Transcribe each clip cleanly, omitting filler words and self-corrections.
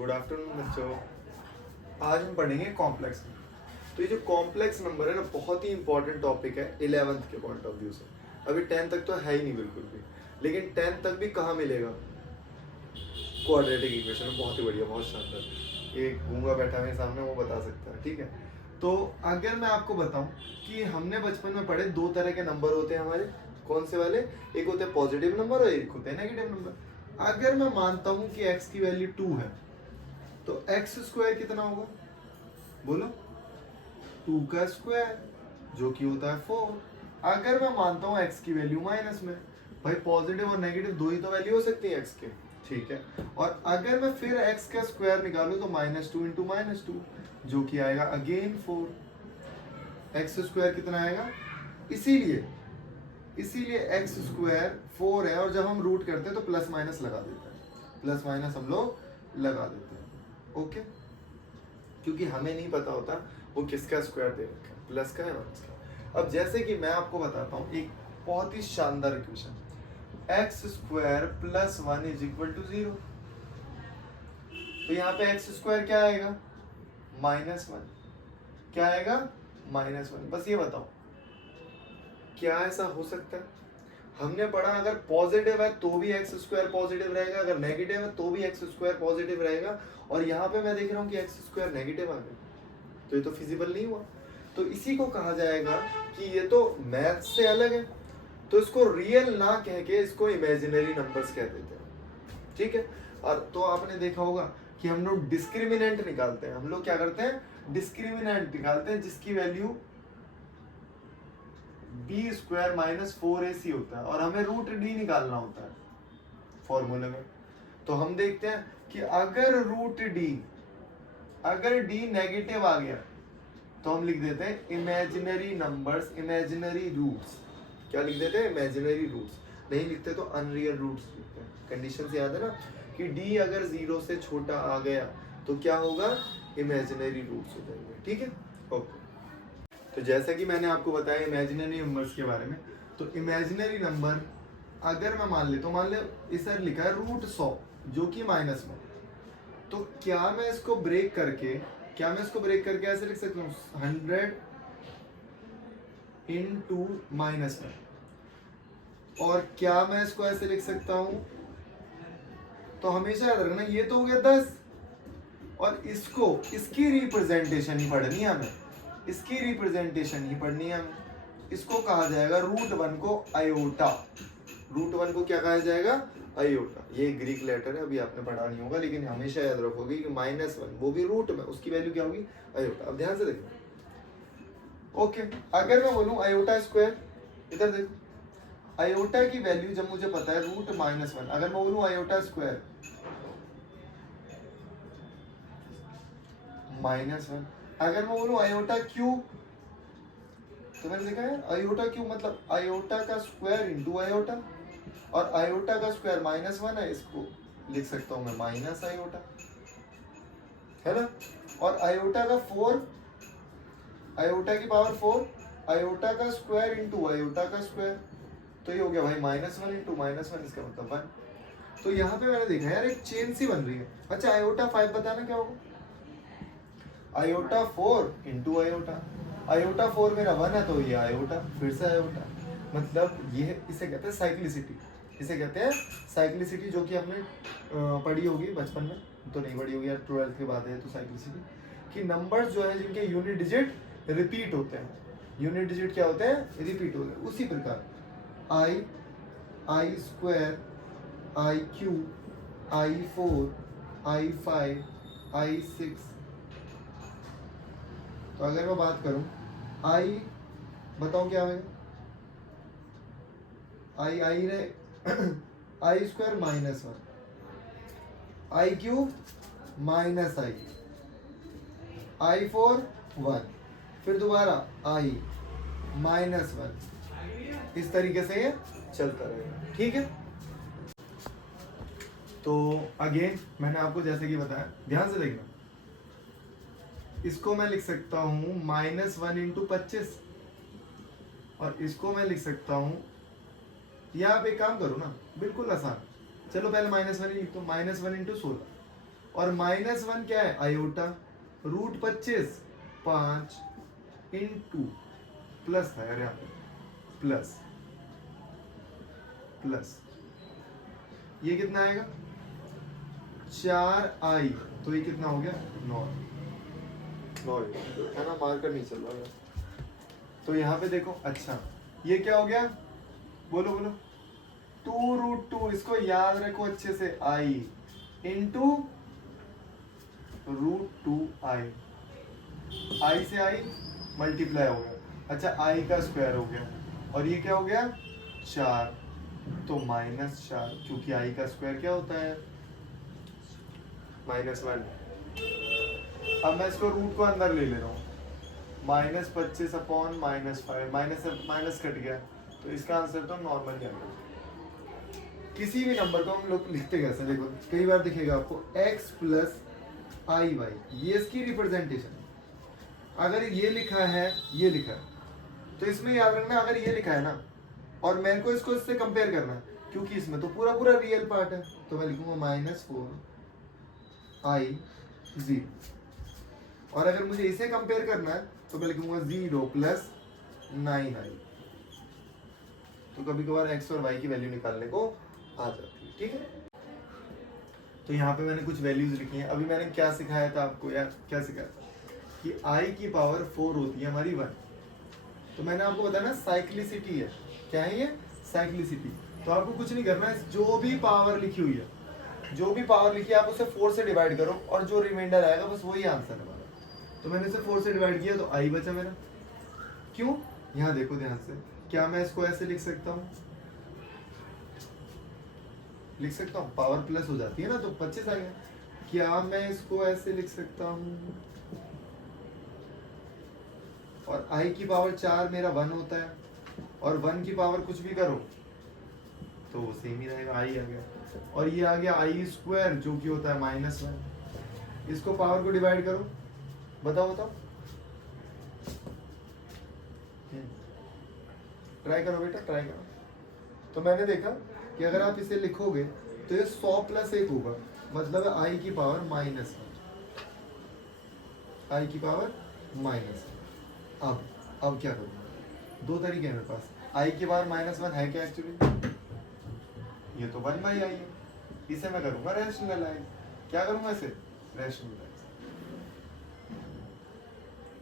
Good afternoon बच्चों। आज हम पढ़ेंगे कॉम्प्लेक्स। तो ये जो कॉम्प्लेक्स नंबर है ना, बहुत ही इंपॉर्टेंट टॉपिक है 11th के पॉइंट ऑफ व्यू से। अभी 10th तक तो है ही नहीं बिल्कुल भी, लेकिन 10th तक भी कहाँ मिलेगा? क्वाड्रेटिक इक्वेशन में। बहुत ही बढ़िया, बहुत शानदार। एक गूंगा बैठा है सामने, वो बता सकता है। ठीक है, तो अगर मैं आपको बताऊं कि हमने बचपन में पढ़े दो तरह के नंबर होते हैं हमारे। कौन से वाले? एक होते हैं पॉजिटिव नंबर और एक होते हैं नेगेटिव नंबर। अगर मैं मानता हूं कि x की वैल्यू 2 है, तो एक्स स्क्वायर कितना होगा? बोलो। 2 का स्क्वायर, जो कि होता है 4। अगर मैं मानता हूँ x की वैल्यू माइनस में, भाई पॉजिटिव और नेगेटिव दो ही तो वैल्यू हो सकती है x के। ठीक है, और अगर मैं फिर x का स्क्वायर निकालूं तो -2 इंटू -2, जो कि आएगा अगेन 4। एक्स स्क्वायर कितना आएगा? इसीलिए एक्स स्क्वायर 4 है, और जब हम रूट करते हैं तो प्लस माइनस लगा देते हैं। प्लस माइनस हम लोग लगा देते हैं। ओके, क्योंकि हमें नहीं पता होता वो किसका स्क्वायर दे रखा है, प्लस का या माइनस का। अब जैसे कि मैं आपको बताता हूँ एक बहुत ही शानदार equation, x square plus 1 is equal to 0। तो यहाँ पे एक्स स्क्वायर क्या आएगा? -1। क्या आएगा? -1। बस ये बताओ, क्या ऐसा हो सकता है? हमने पढ़ा अगर पॉजिटिव है तो भी एक्स स्क्वायर पॉजिटिव रहेगा, अगर नेगेटिव है तो भी एक्स स्क्वायर पॉजिटिव रहेगा, और यहाँ पे मैं देख रहा हूँ कि एक्स स्क्वायर नेगेटिव आ गया, तो ये तो फिजिबल नहीं हुआ। तो इसी को कहा जाएगा कि ये तो मैथ से अलग है, तो इसको रियल ना कह के इसको इमेजिनरी नंबर्स कह देते हैं। ठीक है, और तो आपने देखा होगा कि हम लोग डिस्क्रिमिनेंट निकालते हैं। हम लोग क्या करते हैं? डिस्क्रिमिनेंट निकालते हैं, जिसकी वैल्यू बी स्क्वायर -4ac होता है, और हमें रूट डी निकालना होता है फॉर्मूले में। तो हम देखते हैं कि अगर डी नेगेटिव आ गया तो हम लिख देते हैं इमेजिनरी नंबर्स, इमेजिनरी रूट्स। क्या लिख देते हैं? Imaginary roots. नहीं लिखते तो अनरियल रूट्स लिखते हैं। कंडीशन से याद है ना कि डी अगर 0 से छोटा आ गया तो क्या होगा? इमेजिनरी रूट्स हो जाएंगे। ठीक है, ओके। तो जैसा कि मैंने आपको बताया इमेजिनरी नंबर्स के बारे में, तो इमेजिनरी नंबर अगर मैं मान ले, इस साइड लिखा है √100, जो कि माइनस में। तो क्या मैं इसको ब्रेक करके ऐसे लिख सकता हूँ 100 इंटू माइनस में, और क्या मैं इसको ऐसे लिख सकता हूँ? तो हमेशा याद रखना ये तो हो गया 10, और इसकी रिप्रेजेंटेशन ही पढ़नी है हमें, हमें। इसको कहा जाएगा √1 को आयोटा। √1 को क्या कहा जाएगा? आयोटा। ये ग्रीक लेटर है, अभी आपने पढ़ा नहीं होगा, लेकिन हमेशा याद रखोगे कि -1 वो भी रूट में, उसकी वैल्यू क्या होगी? आयोटा। अब ध्यान से देखो। ओके, अगर मैं बोलूं आयोटा स्क्वायर, इधर देखो, आयोटा की वैल्यू जब मुझे पता है √-1, अगर मैं बोलूं आयोटा स्क्वायर -1, अगर मैं बोलूं आयोटा क्यूब, तो मैंने देखा है आयोटा क्यूब मतलब आयोटा का स्क्वायर इंटू आयोटा, और आयोटा का स्क्वायर -1 है, इसको लिख सकता हूं मैं माइनस आयोटा, है ना। और आयोटा का 4, आयोटा की पावर 4, आयोटा का स्क्वायर इंटू आयोटा का स्क्वायर, तो ये हो गया भाई -1 इंटू -1, इसका मतलब 1। तो यहाँ पे मैंने देखा यार एक चेन सी बन रही है। अच्छा, आयोटा 5 बताना क्या होगा? आयोटा 4 इंटू आयोटा, आयोटा 4 मेरा 1 है, तो ये आयोटा, फिर से आयोटा, मतलब ये इसे कहते हैं साइक्लिसिटी। जो कि हमने पढ़ी होगी बचपन में, तो नहीं पढ़ी होगी यार, 12th के बाद है तो साइक्लिसिटी, कि नंबर्स जो है जिनके यूनिट डिजिट रिपीट होते हैं। यूनिट डिजिट क्या होते हैं? रिपीट होते हैं। उसी प्रकार आई स्क्वायर, आई क्यूब, I4, I5, I6। तो अगर मैं बात करूं आई, बताओ क्या होगा? आई रहे i square -1, i cube -i, I4 1, फिर दोबारा i -1, इस तरीके से ये चलता रहेगा। ठीक है, तो अगेन मैंने आपको जैसे कि बताया, ध्यान से देखना, इसको मैं लिख सकता हूं -1 इंटू 25, और इसको मैं लिख सकता हूं, या आप एक काम करो ना, बिल्कुल आसान, चलो पहले -1 ही लिख दो, -1 इंटू 16, और -1 क्या है, आयोटा। √25 5 इंटू प्लस था यार यहाँ पे, प्लस प्लस ये कितना आएगा 4i, तो ये कितना हो गया 9 है ना, मार्कर नहीं चल रहा है। तो यहाँ पे देखो, अच्छा ये क्या हो गया, बोलो बोलो, 2√2, इसको याद रखो अच्छे से, i इंटू √2i, i से i मल्टीप्लाई हो गया, अच्छा i का स्क्वायर हो गया, और ये क्या हो गया 4, तो -4, क्योंकि i का स्क्वायर क्या होता है -1। अब मैं इसको रूट को अंदर ले रहा हूँ, -25 अपॉन -5, माइनस कट गया, तो इसका आंसर तो नॉर्मल ही आएगा। किसी भी नंबर को हम लोग लिखते कैसे, देखो कई बार दिखेगा आपको x प्लस आई वाई, ये इसकी रिप्रेजेंटेशन। अगर ये लिखा है, ये लिखा है, तो इसमें याद रखना अगर ये लिखा है ना, और मेरे को इसको इससे कंपेयर करना है, क्योंकि इसमें तो पूरा पूरा रियल पार्ट है, तो मैं लिखूंगा -4i 0, और अगर मुझे इसे कंपेयर करना है तो मैं लिखूंगा 0 प्लस 9i। तो कभी कभार x और y की वैल्यू निकालने को आ जाती है, ठीक है। तो यहाँ पे मैंने कुछ वैल्यूज लिखी हैं। अभी मैंने क्या सिखाया था आपको, यार क्या सिखाया था कि i की पावर 4 होती है हमारी 1। तो मैंने आपको बताया ना साइक्लिसिटी है, क्या है ये साइक्लिसिटी। तो आपको कुछ नहीं करना है, जो भी पावर लिखी हुई है, जो भी पावर लिखी है आप उसे 4 से डिवाइड करो, और जो रिमाइंडर आएगा बस वही आंसर है हमारा। तो मैंने इसे 4 से डिवाइड किया, तो i बचा मेरा। क्यों, यहाँ देखो ध्यान से, क्या मैं इसको ऐसे लिख सकता हूँ, लिख सकता हूँ, पावर प्लस हो जाती है ना, तो 25 आ गया। क्या मैं इसको ऐसे लिख सकता हूँ, और i की पावर 4 मेरा 1 होता है, और 1 की पावर कुछ भी करो तो वो सेम ही रहेगा, i आ गया। और ये आ गया i स्क्वायर, जो कि होता है -1। इसको पावर को डिवाइड करो, बताओ बताओ, ट्राई करो बेटा, ट्राई करो। तो मैंने देखा कि अगर आप इसे लिखोगे तो ये 100 + 1 होगा, मतलब है i की पावर -1, i की पावर -1। अब क्या करूँगा, दो तरीके हैं मेरे पास। i की पावर -1 है क्या एक्चुअली, ये तो 1/i है, इसे मैं करूँगा रैशनलाइज। क्या करूँगा इसे, रैशनलाइज,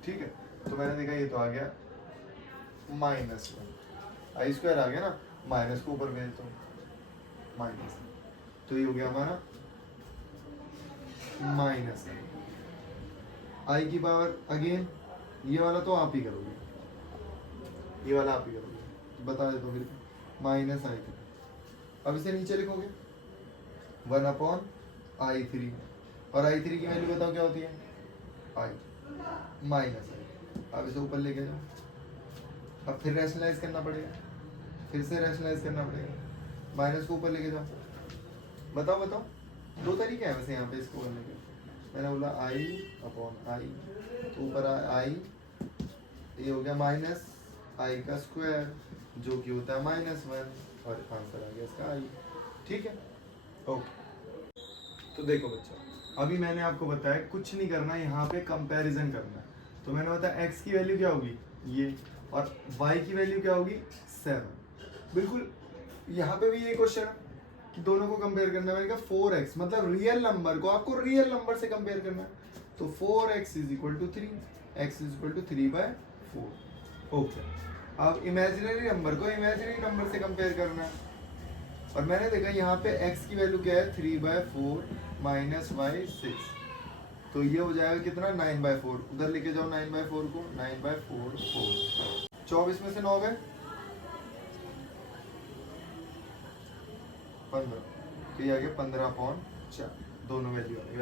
ठीक है। तो मैंने देखा ये तो आ गया -1, i स्क्वायर आ गया ना, माइनस को ऊपर भेज दो, माइनस, तो ये हो गया हमारा -1। i की पावर अगेन, ये वाला तो आप ही करोगे, ये वाला आप ही करोगे, तो बता देता हूँ फिर, -i। अब इसे नीचे लिखोगे 1/i3, और i3 की वैल्यू बताओ क्या होती है, i -i। अब इसे ऊपर लेके जाओ, अब फिर रैशनलाइज करना पड़ेगा, फिर से रैशनलाइज करना पड़ेगा, माइनस को ऊपर लेके जाओ, बताओ बताओ। दो तरीके हैं वैसे यहाँ पे इसको करने के। मैंने बोला i/i, तो ऊपर i, ये हो गया -i का स्क्वायर, जो कि होता है -1, और आंसर आ गया इसका i, ठीक है, ओके। तो देखो बच्चों, अभी मैंने आपको बताया कुछ नहीं करना, यहाँ पे कंपैरिजन करना है। तो मैंने बताया x की वैल्यू क्या होगी ये, और y की वैल्यू क्या होगी 7। बिल्कुल यहाँ पे भी ये क्वेश्चन है कि दोनों को कंपेयर करना है। मैंने कहा 4x, मतलब रियल नंबर को आपको रियल नंबर से कंपेयर करना है, तो 4x = 3, x = 3/4, ओके। अब इमेजिनरी नंबर को इमेजिनरी नंबर से कंपेयर करना है, और मैंने देखा यहाँ पे x की वैल्यू क्या है 3/4 - y 6, तो ये हो जाएगा कितना 9/4। उधर लेके जाओ 9/4 को, 9/4 4, 24 में से 9 गए 15, तो ये आ गया 15/4, दोनों वैल्यू आ गई।